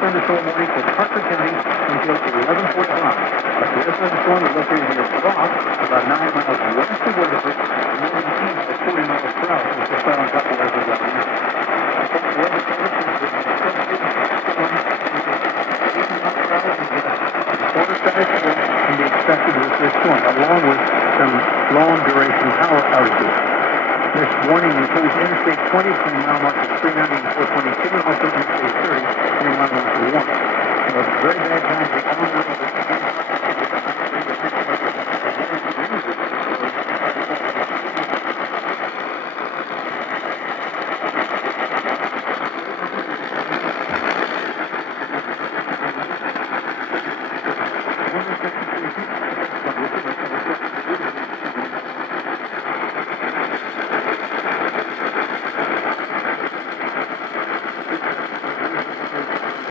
thunderstorm warning for Parker County until 11:45. A severe thunderstorm is located near Brock, about 9 miles west of Weatherford, and moving east at 40 miles per hour, which is on top of as of right now. The weather service is the quarter size storm can be expected with this storm, along with some long-duration power outages. This warning includes Interstate 20 between mile markers 390 and 422, and also Interstate 30 between mile marker 1. So a very bad time to be on the road.